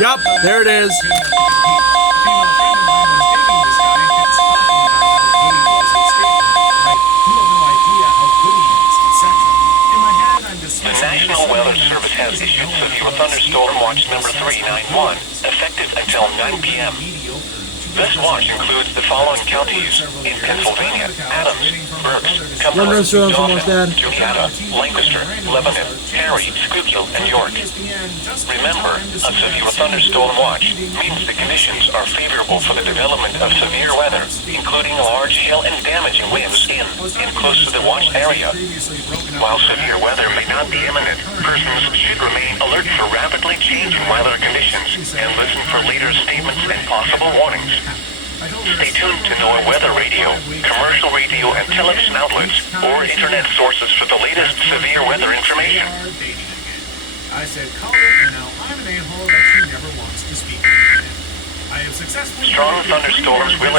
Yup, there it is. The National Weather Service has issued severe thunderstorm watch number 391, effective until 9 p.m. This watch includes the following counties in Pennsylvania: Adams, Berks, Cumberland, Dauphin, Juniata, Lancaster, Lebanon, Perry, Schuylkill, and York. Remember, a severe thunderstorm watch means the conditions are favorable for the development of severe weather, including large hail and damaging winds in and close to the watch area. While severe weather may not be imminent, persons should remain alert for rapidly changing weather conditions and listen for later statements and possible warnings. Stay tuned to NOAA Weather Radio, commercial radio and television outlets, or internet sources for the latest severe weather information. I said, call it, and now I'm an a-hole that she never wants to speak to. I have successfully... Strong thunderstorms will